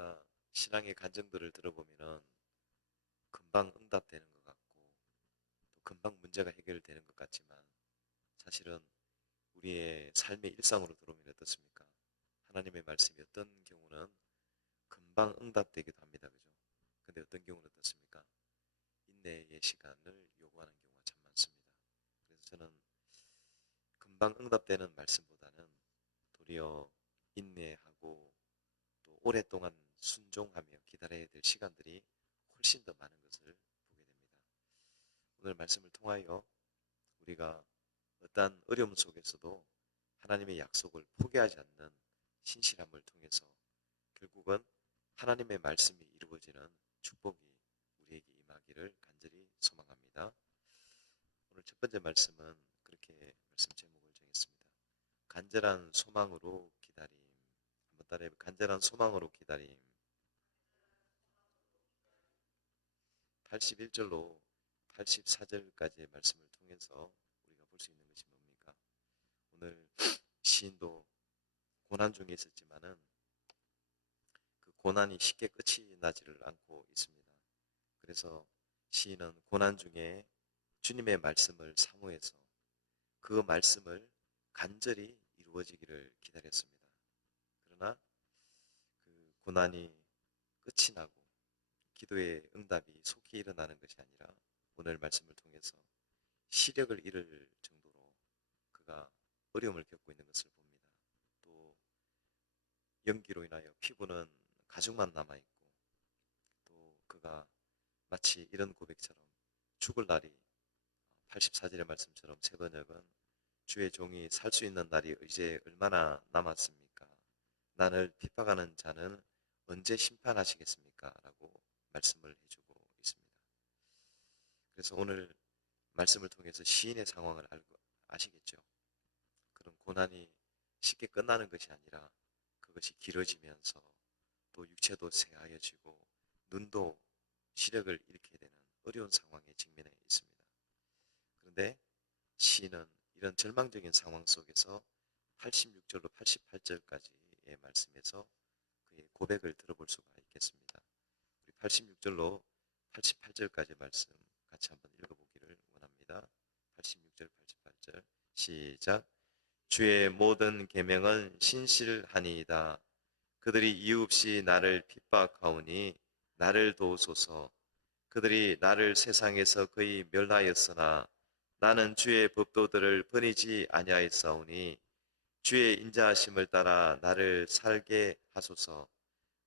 우리가 신앙의 간증들을 들어보면은 금방 응답되는 것 같고 또 금방 문제가 해결되는 것 같지만 사실은 우리의 삶의 일상으로 들어오면 어떻습니까? 하나님의 말씀이 어떤 경우는 금방 응답되기도 합니다. 그죠? 근데 어떤 경우는 어떻습니까? 인내의 시간을 요구하는 경우가 참 많습니다. 그래서 저는 금방 응답되는 말씀보다는 도리어 인내하고 또 오랫동안 순종하며 기다려야 될 시간들이 훨씬 더 많은 것을 보게 됩니다. 오늘 말씀을 통하여 우리가 어떠한 어려움 속에서도 하나님의 약속을 포기하지 않는 신실함을 통해서 결국은 하나님의 말씀이 이루어지는 축복이 우리에게 임하기를 간절히 소망합니다. 오늘 첫 번째 말씀은 그렇게 말씀 제목을 정했습니다. 간절한 소망으로 기다림. 한번 따라해 간절한 소망으로 기다림. 81절로 84절까지의 말씀을 통해서 우리가 볼 수 있는 것이 뭡니까? 오늘 시인도 고난 중에 있었지만은 그 고난이 쉽게 끝이 나지를 않고 있습니다. 그래서 시인은 고난 중에 주님의 말씀을 사모해서 그 말씀을 간절히 이루어지기를 기다렸습니다. 그러나 그 고난이 끝이 나고 기도의 응답이 속히 일어나는 것이 아니라 오늘 말씀을 통해서 시력을 잃을 정도로 그가 어려움을 겪고 있는 것을 봅니다. 또 연기로 인하여 피부는 가죽만 남아있고 또 그가 마치 이런 고백처럼 죽을 날이 84절의 말씀처럼 세 번역은 주의 종이 살 수 있는 날이 이제 얼마나 남았습니까? 나를 핍박하는 자는 언제 심판하시겠습니까? 라고 말씀을 해주고 있습니다. 그래서 오늘 말씀을 통해서 시인의 상황을 알고 아시겠죠? 그런 고난이 쉽게 끝나는 것이 아니라 그것이 길어지면서 또 육체도 쇠하여지고 눈도 시력을 잃게 되는 어려운 상황에 직면해 있습니다. 그런데 시인은 이런 절망적인 상황 속에서 86절로 88절까지의 말씀에서 그의 고백을 들어볼 수가 있겠습니다. 우리 86절로 88절까지 말씀 같이 한번 읽어보기를 원합니다. 86절, 88절 시작. 주의 모든 계명은 신실하니이다. 그들이 이유 없이 나를 핍박하오니 나를 도우소서. 그들이 나를 세상에서 거의 멸하였으나 나는 주의 법도들을 버리지 아니하였사오니 주의 인자하심을 따라 나를 살게 하소서.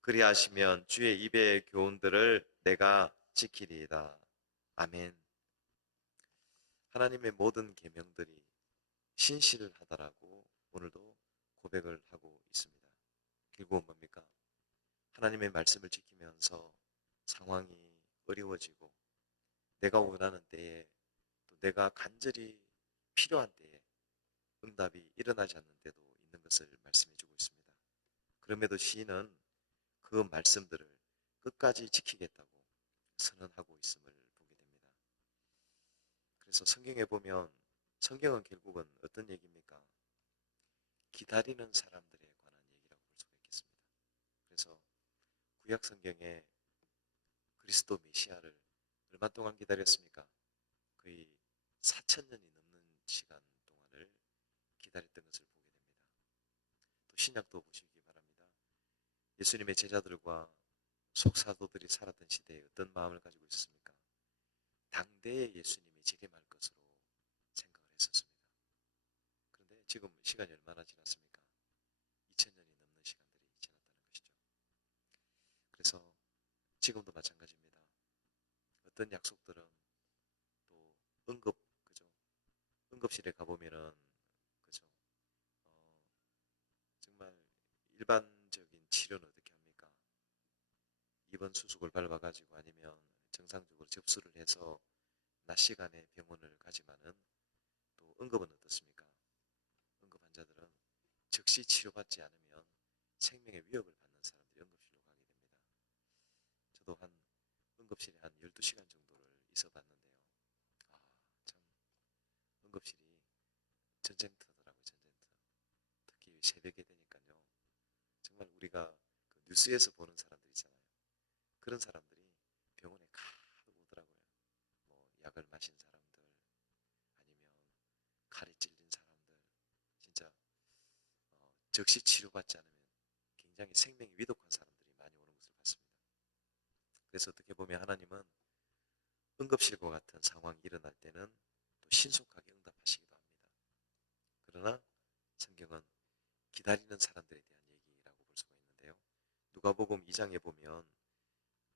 그리하시면 주의 입의 교훈들을 내가 지키리이다. 아멘. 하나님의 모든 계명들이 신실하다라고 오늘도 고백을 하고 있습니다. 결국은 뭡니까? 하나님의 말씀을 지키면서 상황이 어려워지고 내가 원하는 때에 또 내가 간절히 필요한 때에 응답이 일어나지 않는 때도 있는 것을 말씀해 주고 있습니다. 그럼에도 시인은 그 말씀들을 끝까지 지키겠다고 선언하고 있음을 보게 됩니다. 그래서 성경에 보면 성경은 결국은 어떤 얘기입니까? 기다리는 사람들에 관한 얘기라고 볼 수가 있겠습니다. 그래서 구약 성경에 그리스도 메시아를 얼마 동안 기다렸습니까? 거의 4,000년이 넘는 시간 동안을 기다렸던 것을 보게 됩니다. 또 신약도 보시기 바랍니다. 예수님의 제자들과 속사도들이 살았던 시대에 어떤 마음을 가지고 있었습니까? 당대의 예수님이 재림할 것으로 생각을 했었습니다. 그런데 지금 시간이 얼마나 지났습니까? 2000년이 넘는 시간들이 지났다는 것이죠. 그래서 지금도 마찬가지입니다. 어떤 약속들은 또 그죠? 응급실에 가보면은, 그죠? 정말 일반적인 치료는 어떻게 합니까? 입원 수속을 밟아가지고 아니면 정상적으로 접수를 해서 낮 시간에 병원을 가지만은 또 응급은 어떻습니까? 응급 환자들은 즉시 치료받지 않으면 생명의 위협을 받는 사람들이 응급실로 가게 됩니다. 저도 한 응급실에 한 12시간 정도를 있어 봤는데요. 참 응급실이 전쟁터더라고요, 전쟁터. 특히 새벽에 되니까요. 정말 우리가 그 뉴스에서 보는 사람들 있잖아요. 그런 사람들이 병원에 가득 오더라고요. 뭐 약을 마신 사람들, 아니면 칼에 찔린 사람들, 진짜 즉시 치료받지 않으면 굉장히 생명이 위독한 사람들이 많이 오는 것을 봤습니다. 그래서 어떻게 보면 하나님은 응급실과 같은 상황이 일어날 때는 또 신속하게 응답하시기도 합니다. 그러나 성경은 기다리는 사람들에 대한 얘기라고 볼 수가 있는데요. 누가복음 2장에 보면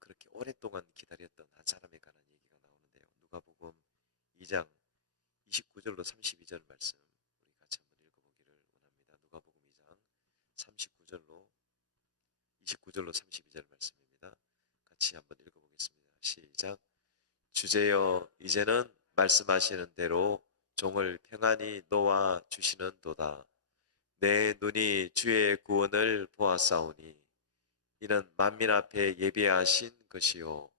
그렇게 오랫동안 기다렸던 한 사람에 관한 얘기가 나오는데요. 누가복음 2장 29절로 32절 말씀 우리 같이 한번 읽어보기를 원합니다. 누가복음 2장 39절로 29절로 32절 말씀입니다. 같이 한번 읽어보겠습니다. 시작. 주제여 이제는 말씀하시는 대로 종을 평안히 놓아 주시는도다. 내 눈이 주의 구원을 보았사오니 이는 만민 앞에 예비하신 것이요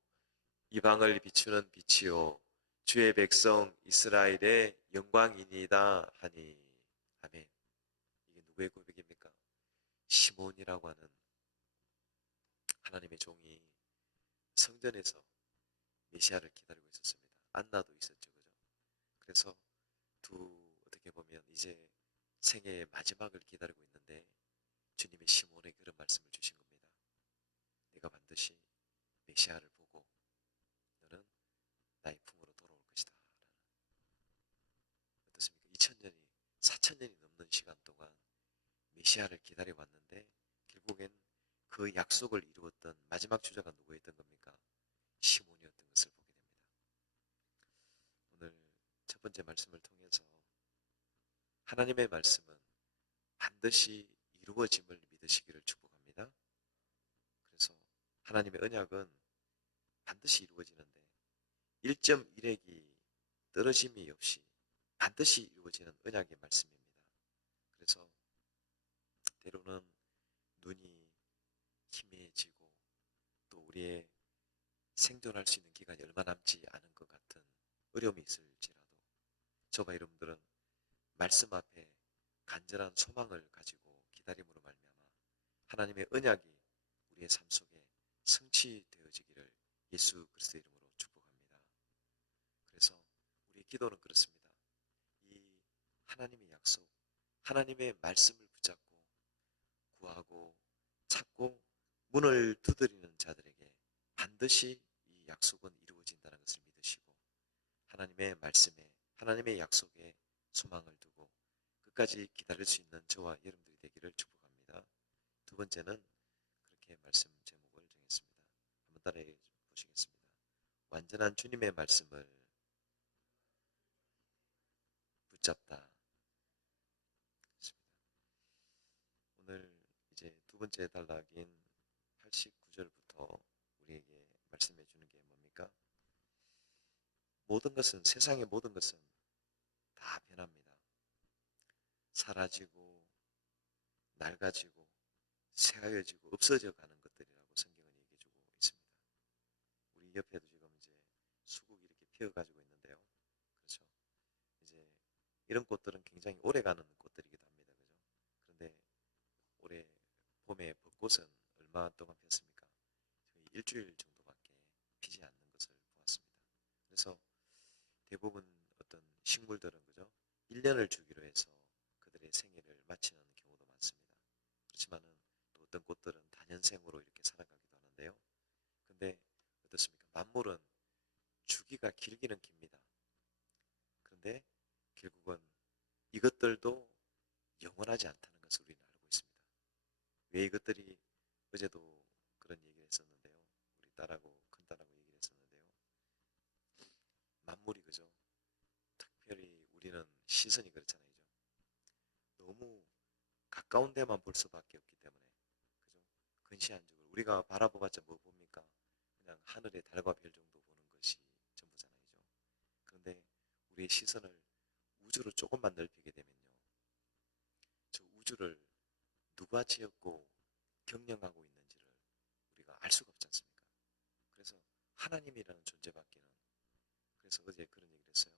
이방을 비추는 빛이요 주의 백성 이스라엘의 영광이니이다 하니. 아멘. 이게 누구의 고백입니까? 시몬이라고 하는 하나님의 종이 성전에서 메시아를 기다리고 있었습니다. 안나도 있었죠, 그죠? 그래서 어떻게 보면 이제 생애의 마지막을 기다리고 있는데 주님의 시몬에게 그런 말씀을 주신 겁니다. 내가 반드시 메시아를 보고 너는 나의 품으로 돌아올 것이다. 어떻습니까? 2000년이 4000년이 넘는 시간 동안 메시아를 기다려 왔는데 결국엔 그 약속을 이루었던 마지막 주자가 누구였던 겁니까? 시몬이었던 것을 보게 됩니다. 오늘 첫 번째 말씀을 통해서 하나님의 말씀은 반드시 이루어짐을 믿으시기를 축복합니다. 그래서 하나님의 언약은 반드시 이루어지는데 1.1핵이 떨어짐이 없이 반드시 이루어지는 언약의 말씀입니다. 그래서 때로는 눈이 희미해지고 또 우리의 생존할 수 있는 기간이 얼마 남지 않은 것 같은 어려움이 있을지라도 저와 여러분들은 말씀 앞에 간절한 소망을 가지고 기다림으로 말미암아 하나님의 언약이 우리의 삶 속에 성취되어지기를 예수 그리스도의 이름으로 축복합니다. 그래서 우리의 기도는 그렇습니다. 이 하나님의 약속, 하나님의 말씀을 붙잡고 구하고 찾고 문을 두드리는 자들에게 반드시 이 약속은 이루어진다는 것을 믿으시고 하나님의 말씀에 하나님의 약속에 소망을 두고 끝까지 기다릴 수 있는 저와 여러분들이 되기를 축복합니다. 두 번째는 그렇게 말씀 제목을 정했습니다. 한번 따라해 보시겠습니다. 완전한 주님의 말씀을 붙잡다. 오늘 이제 두 번째 단락인 89절부터 우리에게 말씀해 주는 게 뭡니까? 모든 것은 세상의 모든 것은 다 변합니다. 사라지고 낡아지고 새하여지고 없어져 가는 것들이라고 성경은 얘기해 주고 있습니다. 우리 옆에도 지금 이제 수국이 이렇게 피어가지고 있는데요. 그렇죠. 이제 이런 꽃들은 굉장히 오래 가는 꽃들이기도 합니다. 그죠? 그런데 올해 봄에 벚꽃은 얼마 동안 피었습니까? 저희 일주일 정도밖에 피지 않는 것을 보았습니다. 그래서 대부분 어떤 식물들은 그죠? 1년을 주기로 해서 그들의 생애를 마치는 경우도 많습니다. 그렇지만은 또 어떤 꽃들은 다년생으로 이렇게 살아가기도 하는데요. 근데 어떻습니까? 만물은 주기가 길기는 깁니다. 그런데 결국은 이것들도 영원하지 않다는 것을 우리는 알고 있습니다. 왜 이것들이 어제도 그런 얘기를 했었는데요. 우리 딸하고 큰딸하고 얘기를 했었는데요. 만물이 그죠? 특별히 우리는 시선이 그렇잖아요. 너무 가까운 데만 볼 수밖에 없기 때문에 그죠? 근시안적으로 우리가 바라봐봤자 뭐 봅니까? 그냥 하늘의 달과 별 정도 보는 것이 전부잖아요. 그런데 우리의 시선을 우주로 조금만 넓히게 되면요. 저 우주를 누가 지었고 경영하고 있는지를 우리가 알 수가 없지 않습니까? 그래서 하나님이라는 존재밖에는 그래서 어제 그런 얘기를 했어요.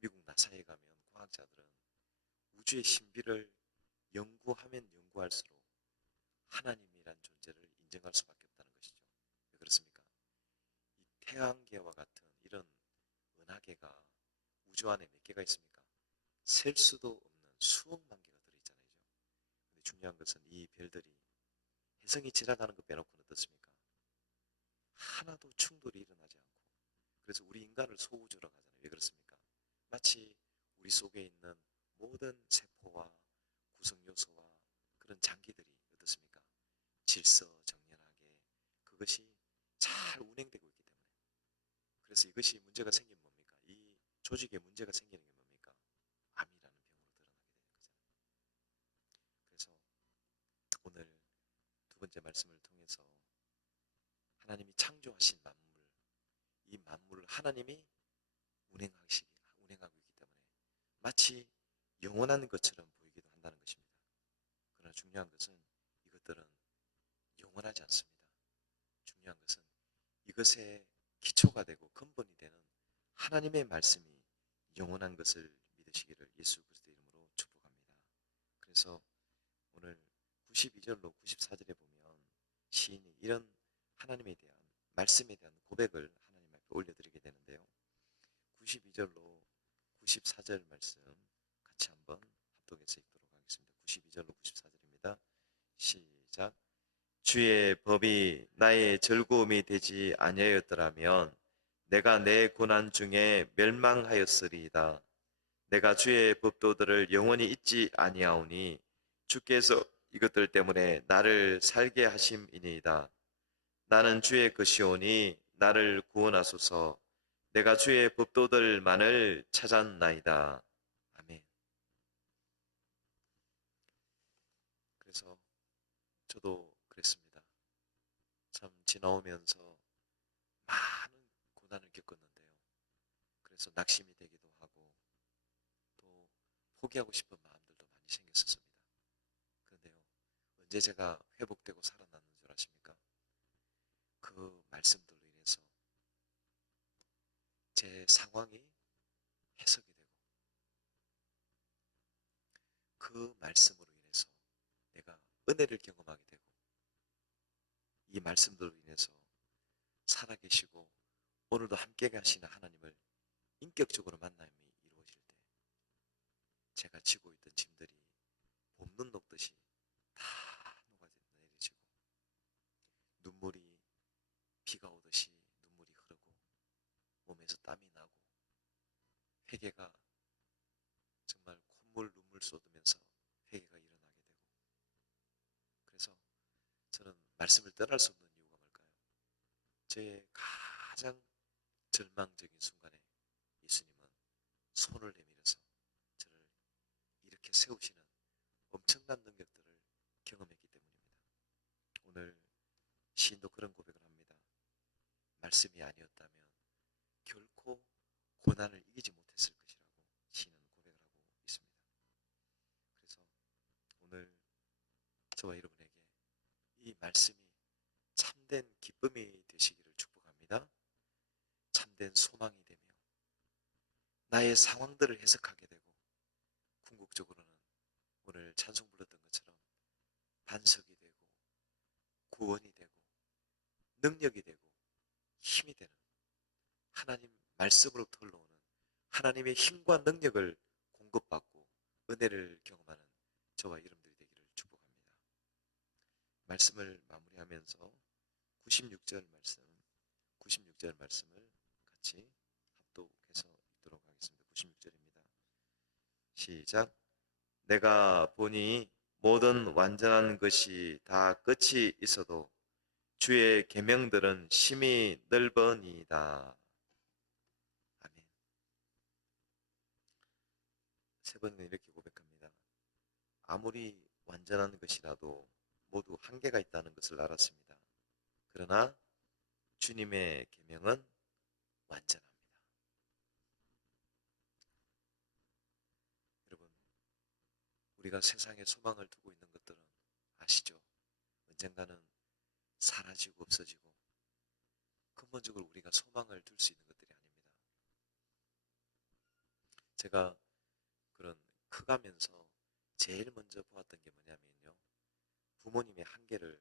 미국 나사에 가면 과학자들은 우주의 신비를 연구하면 연구할수록 하나님이라는 인간이란 존재를 인정할 수밖에 없다는 것이죠. 왜 그렇습니까? 이 태양계와 같은 이런 은하계가 우주 안에 몇 개가 있습니까? 셀 수도 없는 수억만 개가 들어있잖아요. 근데 중요한 것은 이 별들이 혜성이 지나가는 것 빼놓고는 어떻습니까? 하나도 충돌이 일어나지 않고, 그래서 우리 인간을 소우주라고 하잖아요. 왜 그렇습니까? 마치 우리 속에 있는 모든 세포와 구성 요소와 그런 장기들이 어떻습니까? 질서정연하게 그것이 잘 운행되고 있기 때문에, 그래서 이것이 문제가 생기면 뭡니까? 이 조직에 문제가 생기는 게 뭡니까? 암이라는 병으로 드러나게 되는 거잖아요. 그래서 오늘 두 번째 말씀을 통해서 하나님이 창조하신 만물, 이 만물을 하나님이 운행하고 있기 때문에 마치 영원한 것처럼 보이기도 한다는 것입니다. 그러나 중요한 것은 이것들은 영원하지 않습니다. 중요한 것은 이것의 기초가 되고 근본이 되는 하나님의 말씀이 영원한 것을 믿으시기를 예수 그리스도의 이름으로 축복합니다. 그래서 오늘 92절로 94절에 보면 시인이 이런 하나님에 대한 말씀에 대한 고백을 하나님 앞에 올려드리게 되는데요. 92절로 94절 말씀 같이 한번 합독해서 읽도록 하겠습니다. 92절로 94절입니다. 시작. 주의 법이 나의 즐거움이 되지 아니하였더라면 내가 내 고난 중에 멸망하였으리이다. 내가 주의 법도들을 영원히 잊지 아니하오니 주께서 이것들 때문에 나를 살게 하심이니이다. 나는 주의 것이오니 나를 구원하소서. 내가 주의 법도들만을 찾았나이다. 아멘. 그래서 저도 그랬습니다. 참 지나오면서 많은 고난을 겪었는데요. 그래서 낙심이 되기도 하고 또 포기하고 싶은 마음들도 많이 생겼었습니다. 그런데요, 언제 제가 회복되고 살아났는 줄 아십니까? 그 말씀들로 인해서 제 상황이 해석이 되고 그 말씀으로 인해서 내가 은혜를 경험하게 되고 이 말씀들로 인해서 살아계시고 오늘도 함께 가시는 하나님을 인격적으로 만남이 이루어질 때 제가 지고 있던 짐들이 봄눈 녹듯이 다 녹아내리지고 눈물이 비가 오듯이 눈물이 흐르고 몸에서 땀이 나고 회개가 정말 콧물 눈물 쏟으면서 회개가 일어나게 되고, 그래서 저는 말씀을 떠날 수 없는 이유가 뭘까요? 제 가장 절망적인 순간에 예수님은 손을 내밀어서 저를 이렇게 세우시는 엄청난 능력들을 경험했기 때문입니다. 오늘 시인도 그런 고백을 합니다. 말씀이 아니었다면 결코 고난을 이기지 못했을 것이라고 시인은 고백을 하고 있습니다. 그래서 오늘 저와 여러분에게 이 말씀이 참된 기쁨이 되시기를 축복합니다. 참된 소망이 되며 나의 상황들을 해석하게 되고 궁극적으로는 오늘 찬송 불렀던 것처럼 반석이 되고 구원이 되고 능력이 되고 힘이 되는 하나님 말씀으로부터 흘러오는 하나님의 힘과 능력을 공급받고 은혜를 경험하는 저와 여러분들이 되기를 축복합니다. 말씀을 마무리하면서 96절 말씀, 96절 말씀을 같이 합독해서 읽도록 하겠습니다. 96절입니다. 시작. 내가 보니 모든 완전한 것이 다 끝이 있어도 주의 계명들은 심히 넓으니이다. 아멘. 세 번은 이렇게 고백합니다. 아무리 완전한 것이라도 모두 한계가 있다는 것을 알았습니다. 그러나 주님의 계명은 완전합니다. 여러분, 우리가 세상에 소망을 두고 있는 것들은 아시죠? 언젠가는 사라지고 없어지고 근본적으로 우리가 소망을 둘 수 있는 것들이 아닙니다. 제가 그런 커가면서 제일 먼저 보았던 게 뭐냐면요, 부모님의 한계를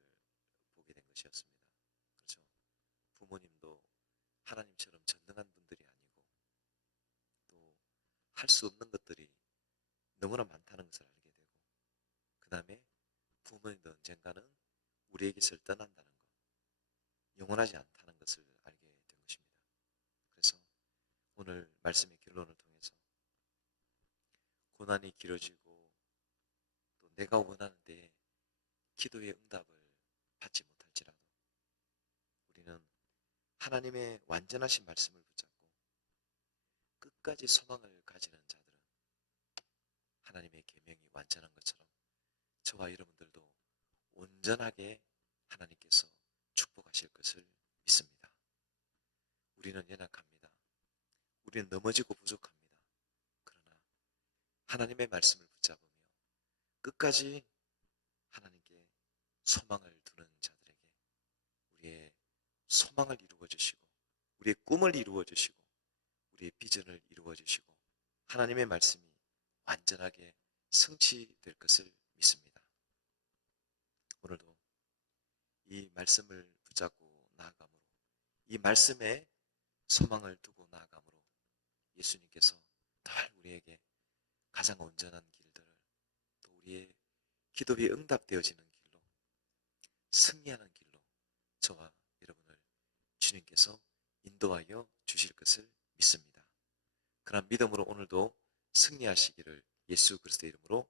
것이었습니다. 그렇죠? 부모님도 하나님처럼 전능한 분들이 아니고 또 할 수 없는 것들이 너무나 많다는 것을 알게 되고 그 다음에 부모님도 언젠가는 우리에게서 떠난다는 것, 영원하지 않다는 것을 알게 된 것입니다. 그래서 오늘 말씀의 결론을 통해서 고난이 길어지고 또 내가 원하는데 기도의 응답을 받지 못할지라도 우리는 하나님의 완전하신 말씀을 붙잡고 끝까지 소망을 가지는 자들은 하나님의 계명이 완전한 것처럼 저와 여러분들도 온전하게 하나님께서 축복하실 것을 믿습니다. 우리는 연약합니다. 우리는 넘어지고 부족합니다. 그러나 하나님의 말씀을 붙잡으며 끝까지 하나님께 소망을 두는 자들에게 우리의 소망을 이루어 주시고 우리의 꿈을 이루어 주시고 우리의 비전을 이루어 주시고 하나님의 말씀이 완전하게 성취될 것을 믿습니다. 오늘도 이 말씀을 붙잡고 나아감으로 이 말씀에 소망을 두고 나아감으로 예수님께서 늘 우리에게 가장 온전한 길들을 또 우리의 기도에 응답되어지는 길로 승리하는 길로 저와 여러분을 주님께서 인도하여 주실 것을 믿습니다. 그런 믿음으로 오늘도 승리하시기를 예수 그리스도의 이름으로